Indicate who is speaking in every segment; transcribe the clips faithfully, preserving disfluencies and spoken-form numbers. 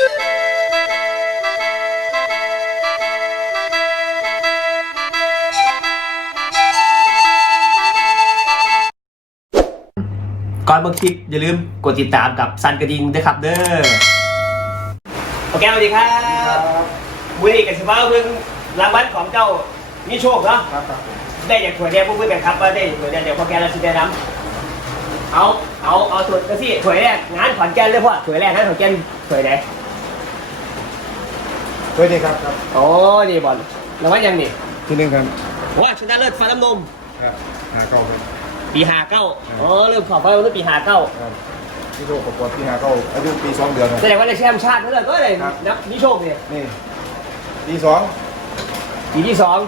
Speaker 1: ก่อนเบิ่งคลิปอย่าลืมกดติดตามกับซันกระดิ่งด้วยครับเด้อโอเคสวัสดีครับมือนี้กันสิว่าเพิ่งรางวัลของเจ้ามีโชคเนาะได้จากถั่วแดงพวกเพื่อนกันครับว่าได้ถั่วแดงเดี๋ยวพอแกเราสิได้นำเอาเอาเอาถั่วกระซี่ถั่วแรกงานขอนแก่นเลยพ่อถั่วแรกงานขอนแก่นถั่วไหน
Speaker 2: ถั่วนี้ครับครับ
Speaker 1: โอ้นี่บอลรางวัลยังนี่
Speaker 2: ที่หนึ่งครับ
Speaker 1: ว่าชนะเลิศฟ้าน้ำนม
Speaker 2: ครับหาเก้าครับ
Speaker 1: ปีห้าเก้าอ๋อเริ่มขอบไปเมื่อปีห้าเก้า
Speaker 2: ที่โชคประกวดปีห้าเก้าอายุปีสองเดือน
Speaker 1: แสดงว่าได้แชมป์ชาตินั่นแหละก็เลยนับนี่โชคเนี่ย
Speaker 2: นี่ปีสอง
Speaker 1: ปีที่สอง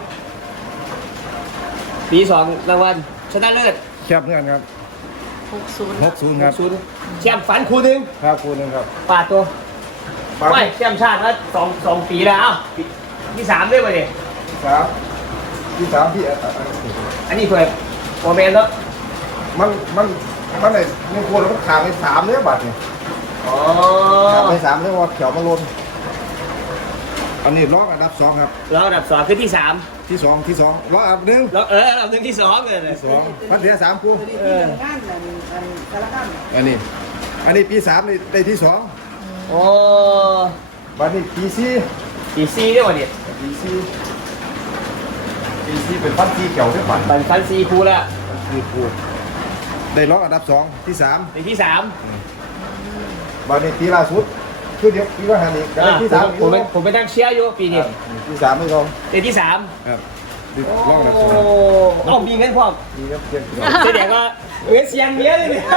Speaker 1: ปีสองรางวัลชนะเลิศ
Speaker 2: แคบเงื่อนครับ
Speaker 3: หกศูนย์
Speaker 2: หกศูนย์ครับ
Speaker 1: แชมป์ฝันครูหนึ่ง
Speaker 2: ครับครูหนึ่งครับ
Speaker 1: ปาดตัวไม่แชมป์ชาติแล้วสองสองปีแล้วที่สามด้วยมาดิ
Speaker 2: สามที่สามที่
Speaker 1: อันนี้เพื่อนโมเมนต์แล้ว
Speaker 2: มันมันมันไหนมันควรมันขาดไปสามเนี่ยบาทเนี่ย
Speaker 1: อ๋อ
Speaker 2: ขาดไปสามเนี่ยว่าเขียวมันล้นอันนี้ล้ออันดับสองครับ
Speaker 1: ล้ออันดับสองคือที่สาม
Speaker 2: ที่สองที่สองล้ออันดับหนึ่ง
Speaker 1: ล้อเอออันดับหนึ่งที่สองเลย
Speaker 2: สองพันเดียสามคู่
Speaker 3: เออ
Speaker 2: อันนี้อันนี้ปีสามนี่ได้ที่สอง
Speaker 1: โอ้
Speaker 2: บัดนี้ปีสี่
Speaker 1: ปีสี่ด้วยวะเนี่ย
Speaker 2: ปีสี่ปีสี่เป็นพันที่เขียวด้วยบัตร
Speaker 1: บันพันสี่คูละ
Speaker 2: สี่คูได้ล้ออันดับสองที่สาม
Speaker 1: ในที่สาม
Speaker 2: บัดนี้ปีล่าสุดคือเดี๋ยวปีว่าหันอีกได้ที่สาม
Speaker 1: ผมเป็นผมเป็นนักเชียร์อยู่ปีนี้
Speaker 2: ที่สามไม่ลง
Speaker 1: ในที่สาม
Speaker 2: ครับล้ออันดับสอง
Speaker 1: โอ้มีเงินพร้อม
Speaker 2: มีครับเพียง
Speaker 1: แสดงว่าเงินเสียงเยอะเลยเนี่ย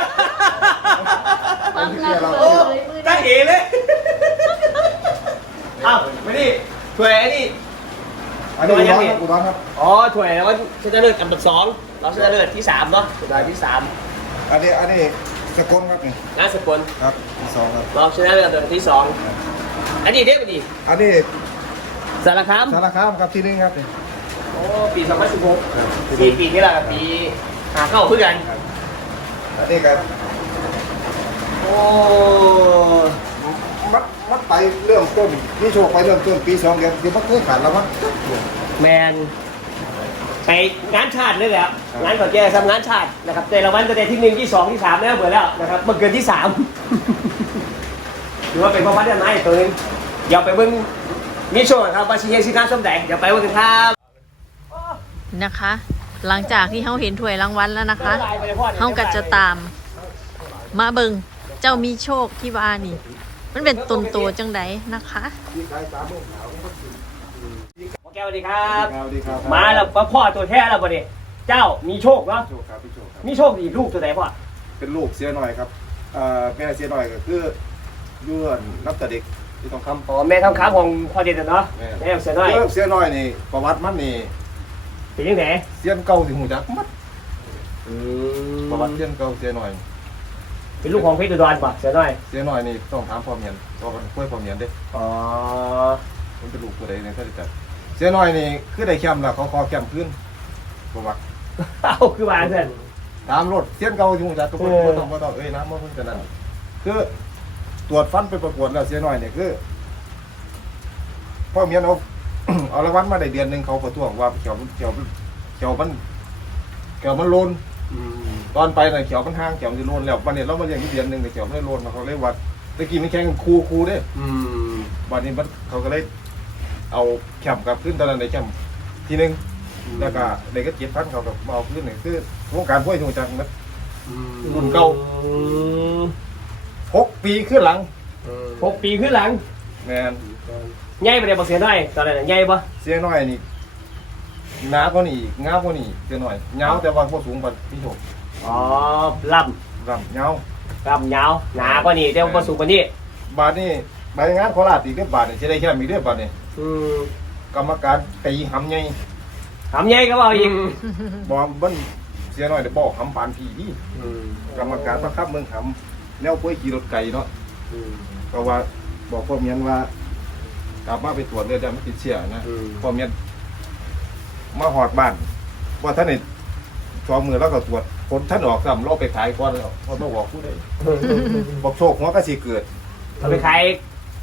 Speaker 1: ตั้งเอเลยอ้าวไม่ดิถ้วยไอ้นี่
Speaker 2: อันนี้อุดรครับอุดรครับ
Speaker 1: อ๋อถ้วยแล้วชนะเลิศอันดับสองเราชนะเลิศที่สามเนาะสุดท้ายที่สาม
Speaker 2: อันนี้อันนี้สกลครับนี่
Speaker 1: น่าสกล
Speaker 2: ครับที่สองครับ
Speaker 1: เราชนะเลิศอันดับที่สองอันนี้เด็กกว่านี้
Speaker 2: อันนี้
Speaker 1: สารคาม
Speaker 2: สารคามครับที่หนึ่งครับนี่
Speaker 1: โอ้ปีสองพันสิบหกสี่ปีนี่แหละปีหาเข้าเพื่อกัน
Speaker 2: อันนี้กัน
Speaker 1: โอ้
Speaker 2: มัดมัดไปเรื่องต้นนี่โชคไปเรื่องต้นปีสองเดือนเดี๋ยวมันเคยขาดแล้วมั้ง
Speaker 1: แมนไปงานชาติเลยแหละงานก่อนแกทำงานชาตินะครับแต่ละวันจะได้ที่หนึ่งที่สองที่สามแล้วเบื่อแล้วนะครับเมื่อเกินที่สามหรือว่าเป็นพ่อพัดได้ไหมตัวนึงเดี๋ยวไปเบิ้งมิโชว์ครับบาชิเฮซินาส้มแดงเดี๋ยวไปเบิ้งกันครับ
Speaker 3: นะคะหลังจากที่เขาเห็นถ้วยรางวัลแล้วนะคะเขาก็จะตามมาเบิงเจ้ามีโชคที่ว่านี่มันเป็นตนโตจังไดนะคะ
Speaker 1: โอเคสวัสดีครับมาแล้วพ่อตัวแท้แล้วบ่เนี่ยเจ้ามีโชคเนาะมีโชคดีลูกตัวไหนพ่อ
Speaker 2: เป็นลูกเสียหน่อยครับแม่เสียหน่อยก็คือยื่นนับแต่เด็กที่ต้องคำ
Speaker 1: อ๋อแม่ทำค้าของพ่อเด็กเนาะแม่เสียหน่อย
Speaker 2: เสียหน่อยนี่ประวัติมันนี่
Speaker 1: เป็นยังไง
Speaker 2: เสียนเก่าถึงหูจักมัดประวัติเสียนเก่าเสียหน่อย
Speaker 1: เป็นลูกของพี่ตุดอนป่ะเสียหน่อย
Speaker 2: เสียหน่อยนี่ต้องถามพ่อเมียนเพราะมันค่อยพ่อเมียนเด้
Speaker 1: อ๋อ
Speaker 2: มันเป็นลูกตัวใดเนี่ยถ้าจะจัดเสียหน่อยนี่คือได้แคมป์แล้วเขาขอแคมป์ขึ้นประวัติ
Speaker 1: เอาคือว่าเส้น
Speaker 2: ตามรถเสียนเก่าถึงหูจักทุกคนไม่ต้องไม่ต้องเอ้ยน้ำมันเพิ่งจะนั่นคือตรวจฟันไปประกวดแล้วเสียหน่อยเนี่ยคือพ่อเมียนเอาเอารางวัลมาได้เดือนหนึ่งเขาประท้วงว่าเขียวเขียวเขียวมันเขียวมันโลนตอนไปน่ะเขียวมันห้างเขียวมันโลนแล้ววันนี้เรามาเรียนที่เดือนหนึ่งแต่เขียวไม่โลนเขาเลยวัดตะกี้มันแข่งกันคูคูเด้วันนี้มันเขาก็เลยเอาแคมป์กับขึ้นตอนนั้นในแคมป์ทีนึงแล้วก็เด็กก็เจ็ดพันเขากับเอาขึ้นนี่คือวงการพ่วยถูกจังนะรุ่นเก่าหกปีขึ้นหลัง
Speaker 1: หกปีขึ้นหลัง
Speaker 2: แมน
Speaker 1: ใหญ่ไปเลยบอกเสียน้อยตอนนั้นใหญ่ปะ
Speaker 2: เสียน้อยนี่หนาก็นี่งาก็นี่เสียน้อยเงาแต่ว่าพวกสูงกว่าพี่โชค
Speaker 1: อ๋อล
Speaker 2: ำลำเงา
Speaker 1: ลำเงาหนาก็นี่แต่ว่าสูงกว่านี้
Speaker 2: บาทนี่ใบงานโคราชอีกเรื่องบาทนี่จะได้แค่มีเรื่องบาทนี่กรรมการตีหำใหญ่
Speaker 1: หำใหญ่ก็บอกอีก
Speaker 2: บอกบ้านเสียน้อยเดี๋ยวบอกหำปานผีที่กรรมการประคับเมืองหำแนวป่วยขี่รถไก่เนาะก็ว่าบอกพ่อเมียนว่ากลับมาไปตรวจเลือดไม่ติดเชื้อนะพ่อเมียนมาหอดบ้านว่าท่านเนี่ยสองมือแล้วก็ตรวจผลท่านออกซ้ำเราไปขายก่อนแล้วพอต้องบอกผู้ใดบอกโชคหัวก็สิเกิด
Speaker 1: เอาไปขาย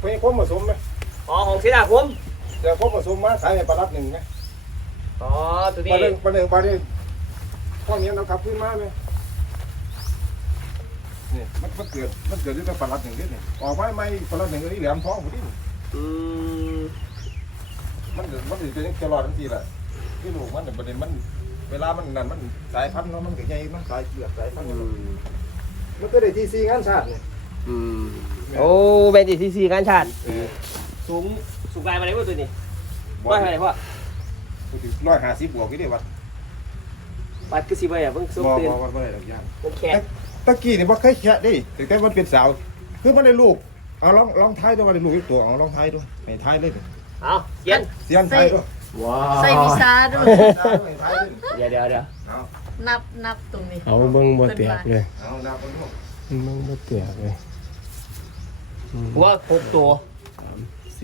Speaker 2: เพิ่นคมผสมไหม
Speaker 1: อ๋อของเสียดาคม
Speaker 2: เดี๋ยวคมผสมมาขายให้ปลาลัดหนึ่งไหม
Speaker 1: อ๋อตัว
Speaker 2: ปลา
Speaker 1: นี้
Speaker 2: หนึ่งปลาหนึ่งปลานี้พวกนี้เราขับขึ้นมาไหมนี่มันมันเกิดมันเกิดด้วยปลาลัดหนึ่งนิดนี่ออกมาไม่ปลาลัดหนึ่งนี่แหลมท้องพอดี
Speaker 1: อืม
Speaker 2: มันเกิดมันเกิดจะรอดทันทีแหละที่ลูกมันแต่ประเด็นมันเวลามันนั่นมันสายพันธุ์เนาะมันก็ใหญ่มันสายเกลือสายพันธุ์มันก็ได้ที่ซีงานชาติเนี่ย
Speaker 4: อืม
Speaker 1: โอ้แบนจีซีซีการชาติสูงสูงไกลมาไหนวะตัวนี้ว่าไงพ่อ
Speaker 2: ร้อยห้าสิบบวกกี่เดียววัด
Speaker 1: บัดคือสิบใบอ่ะเพิ่งสูง
Speaker 2: บ่
Speaker 1: เตือน
Speaker 2: บ่วัดบ่ได้ดอกย่าง
Speaker 1: มันแขก
Speaker 2: ตะกี้นี่บ่เคยแค่ดิแต่แต่มันเป็นสาวคือมันได้ลูกเอาลองลองท้ายด้วยว่าได้ลูกอีกตัวเอาลองท้ายด้วยให้ท้ายเลย
Speaker 1: เอาเย็น
Speaker 2: เสียนท้ายด้วย
Speaker 4: ว้า
Speaker 3: ใส่วิซาด้วย
Speaker 2: ท้ายด้วย
Speaker 1: เดี๋ยวเดี๋ยวเดี๋ยว
Speaker 2: เอา
Speaker 3: นับนับตรงนี้
Speaker 4: เอาเบิ่งบ่แตกเลย
Speaker 2: เอาดาวบนลูก
Speaker 4: เบิ่งบ่แตกเลย
Speaker 1: หัวหกตัว
Speaker 4: สี่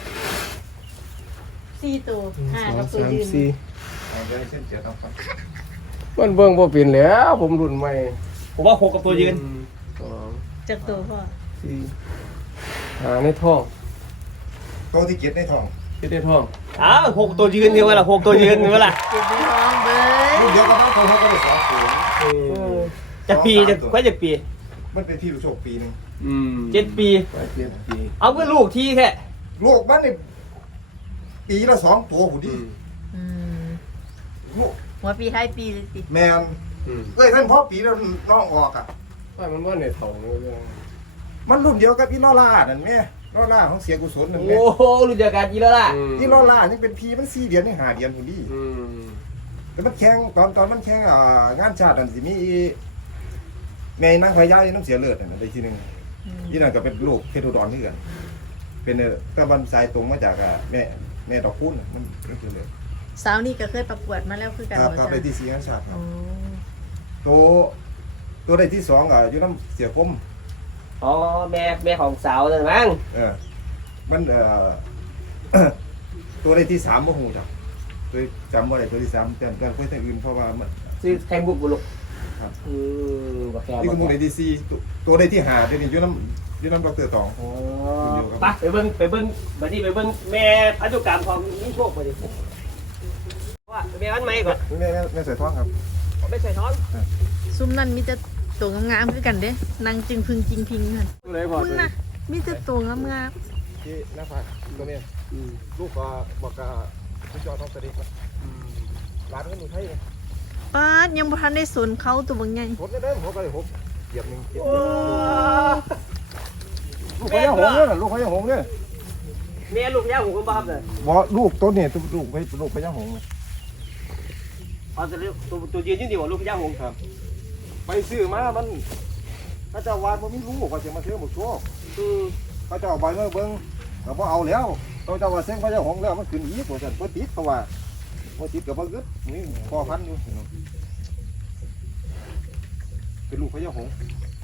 Speaker 3: สี่ตัวห้า
Speaker 4: สอง
Speaker 3: กับตัว
Speaker 4: สาม
Speaker 3: ยืน
Speaker 4: สี่
Speaker 2: เอาเดี๋ยวเส้นเสียต้องครับ
Speaker 4: มันเบิ่งบ่เป็นแล้วผมรุ่นใหม่
Speaker 1: ผมว่าหกกับตัวยืน
Speaker 4: สอง
Speaker 3: จากตัวพ่อ
Speaker 4: สี่หาในท้อง
Speaker 2: ตัวที่เก็บในท้อง
Speaker 4: ที่ได้ท้อง
Speaker 1: อ้าวหกตัวยืนนี่เวลาหกตัวยืนนี่เวลา
Speaker 3: เก็บในท้องเบ้
Speaker 2: ลูก
Speaker 3: ย
Speaker 2: เดียวกันทั้งตัวเขาก็ได้สองตัว
Speaker 1: จะปีจะค่อยจะปี
Speaker 2: มันเป็นที่ลูกโชคปีหนึง
Speaker 4: อืม
Speaker 1: เจ็ดปี
Speaker 4: ไปเจ็ดปี
Speaker 1: เอาเพื่อลูกที่แค่
Speaker 2: ลูกมันนี่ปีละสองตัวหูดี
Speaker 3: อืม
Speaker 2: ลูก
Speaker 3: หัวปีท้ายปีเลยสิ
Speaker 2: แมน
Speaker 4: อืม
Speaker 2: เอ้ยท่านพ่อปีแล้วน้องออกอ่ะ
Speaker 4: ว่ามันว่าในท้องเลย
Speaker 2: มันรุ่นเดียวกับอีลอล่านั่นแม่ลอล่าของเสียกุศลนั่นแม่
Speaker 1: โอ้โหรู้จักกันกี่แล้วล่ะ
Speaker 2: อีลอล่านี่เป็นพีมันสี่เดือนนี่ห้าเดือนหูดี
Speaker 4: อืม
Speaker 2: แต่มันแข่งตอนตอนมันแข่งอ่างานชาตินั่นสิมีอีแม่นางพญาน้ำเสียเลือดนั่นได้ทีหนึง
Speaker 3: อืม
Speaker 2: ที่นั่นก็เป็นลูกเพชรอุดรที่กัน เป็นเอ่อแต่บันสายตรงมาจากอ่ะแม่แม่ดอกคูณน่ะมันก็คือเลย
Speaker 3: สาวนี่ก็เคยประกวดมาแล้วคือกัน
Speaker 2: ครับ
Speaker 3: บ่
Speaker 2: ครับ
Speaker 3: จ๊ะ
Speaker 2: ได้ที่สี่งานชาติครั
Speaker 3: อ๋
Speaker 2: บ
Speaker 3: อ
Speaker 2: ตัวตัวได้ที่สองอ่ะอยู่น้ำเสียคม
Speaker 1: อ๋อแม่แม่ของสาวนั่นมั้ง
Speaker 2: เออมันเอ่อ ตัวได้ที่สามโมโหจ้ะตัวจำว่าได้ตัวที่สามแต่แต่คนอื่นเพราะว่ามัน
Speaker 1: ซื้อไข่บุกบุลุก
Speaker 2: ครับ
Speaker 1: อืมบักแก
Speaker 2: ที่ขโมยได้ที่สี่ตัวตัวได้ที่ห้าเดี๋ยวนี้อยู่น้ำอยู่น้ำดอกเตอร์ตอง
Speaker 1: อ๋อไปไปเบิ้งไปเบิ้งบัดนี้ไปเบิ้งแม่พันธุกรรมของนี่โชคมาดิว่าแม่อันไหมก่อน
Speaker 2: แม่แม่แม่ใส่ท้องครับ
Speaker 1: ไม่ใส่ท้อน
Speaker 3: ซุ่มนั่นมีแต่ตัวงามๆคือกันเด้นางจึงพึงจริงพิงนั่น
Speaker 4: ตัวไหนพอ
Speaker 3: คุณน่ะมีแต่ตัวงาม
Speaker 2: ที่หน้าผากตัวเนี้ยลูกก็บอกกับผู้จอท้องสดิกนะร้านก็มีไทยไง
Speaker 3: ๆป้าดยังบ่ทันได้สนเขาตัวบางใหญ่
Speaker 2: ผมได้ได้ผมก็ได้ผมเหยียบหนึ่งเหยียบลูกเขายังหงเนี่ยลูกเขายังหงเนี่ย
Speaker 1: แม่ลูกย่าหูกันบ้าเลย
Speaker 2: บ่ลูกตัวเนี่ยตัวลูกไปลูกเขายังหงเลย
Speaker 1: อ๋อตัวตัวตัวยืนยืนดีกว่าลูกย่าหู
Speaker 2: ครับไปซื้อมามันถ้าเจ้าวานผมไม่รู้ว่าจะมาซื้อหมกชั่ว
Speaker 1: อืม
Speaker 2: ถ้าเจ้าใบเมื่อเบิ้งเราบ่เอาแล้วเราเจ้าว่าเส้นเขายังหงแล้วมันขึ้นอีกว่าจะเพิ่นติดเพราะว่าบ่ติดกับบ่กึดนี่พอพันอยู่เป็นลูกเขายังหง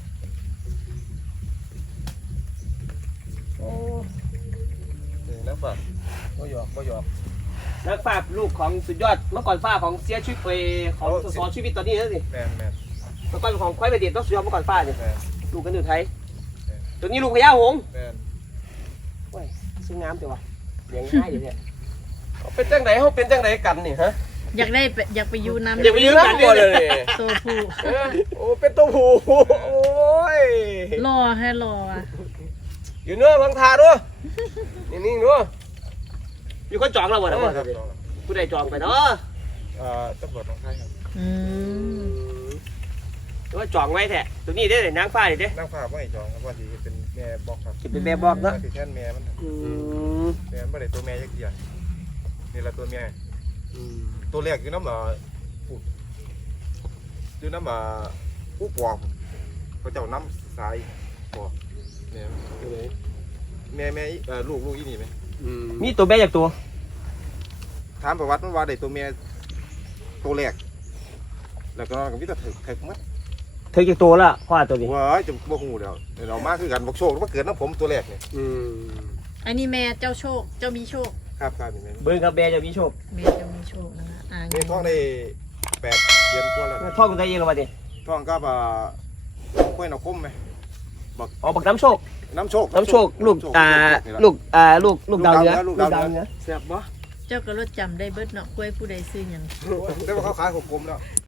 Speaker 2: โอ้แล้วป่ะบ่หยอกบ่หยอก
Speaker 1: นักฟ้าลูกของสุดยอดเมื่อก่อนฟ้าของเสียชีวิตไปของสอนชีวิตตอนนี้แล้วสิ
Speaker 2: แมนแมน
Speaker 1: เมื่อก่อนของควายไปเด็ดต้องสุดยอดเมื่อก่อนฟ้าเนี่ย
Speaker 2: แมน
Speaker 1: ลูกกันอยู่ไทยตัวนี้ลูกพญาหงส์
Speaker 2: แมน
Speaker 1: โอ้ยซึ่งน้ำแต่ว่าเลี้ยงง่ายอยู่เนี่ย
Speaker 4: เป็นจังไหนเขาเป็นจังไหนกันนี่ฮะ
Speaker 3: อยากได้ไปอยากไปอยู่น้ำ
Speaker 1: อย่าไปยืมกันเลย
Speaker 3: ตัวผู้
Speaker 4: เออโอ้เป็นตัวผู้โอ้ย
Speaker 3: รอให้รออ่ะ
Speaker 4: อยู่เนื้อพังทาด้วยนี่นี่เนื้อ
Speaker 1: มีคนจองเราหมดแล้ว
Speaker 2: ครับ
Speaker 1: ผู้ใดจองไปเนาะ
Speaker 2: เอ่อตำรวจของไทยครับ
Speaker 3: อืม
Speaker 1: หรือว่าจองไว้แท้ตัวนี้ได้เลยนางฟ้าเลยเด้
Speaker 2: นั่งภาพว่าไอ้จองครับว่าสิเป็นแม่บอกครับ
Speaker 1: คิดเป็นแม่บอกเนาะ
Speaker 2: สิแค่แม่มัน
Speaker 1: อืม
Speaker 2: แม่มันบ่ได้ตัวแม่ยักษ์เดียวนี่ละตัวแม่ตัวแรกอยู่น้ำเอ่อผู้อยู่น้ำเอ่อผู้ปอกเขาเจ้าน้ำสายปอกแม่แม่แม่เอ่อลูกลูกอีนี่ไหม
Speaker 1: มีตัวแม่จากตัว
Speaker 2: ถามประวัติมันว่าได้ตัวแม่ตัวแรกแล้วก็ก็มีแต่ถึกถึกมัด
Speaker 1: เธอจากตัวละพ่อตัวนี้
Speaker 2: ว้ายจะบ่ฮู้แล้วเรามาคือกันบอกโชคมาเกิดน้ำผมตัวแรกเนี่ย
Speaker 4: อืม
Speaker 3: อันนี้แม่เจ้าโชคเจ้ามีโชค
Speaker 2: ครับครับนี่แม่
Speaker 1: เบิ้งกับแม่จะมีโชค
Speaker 3: แม่เจ้ามีโชคนะคะอ่า
Speaker 2: นี่ท้องได้แปดเดือนกว่าแล้ว
Speaker 1: ท่อคุณได้ยินหรือเปล่าดิ
Speaker 2: ท้องก็บ่าค่อยนคมไหมบัก
Speaker 1: อ๋อบักน้ำโชค
Speaker 2: น้ำโชค
Speaker 1: น้ำโชคลูกอ่าลูกอ่าลูกลูกดาวเหนือ
Speaker 2: ลูกดาวเหนือ
Speaker 1: แซ่บบ่
Speaker 3: เจ้าก็รถจำได้เบิดเนาะกล้วยผู้ใดซื้อหยัง
Speaker 2: ได้ว่าเขาขายหกกลมแล้ว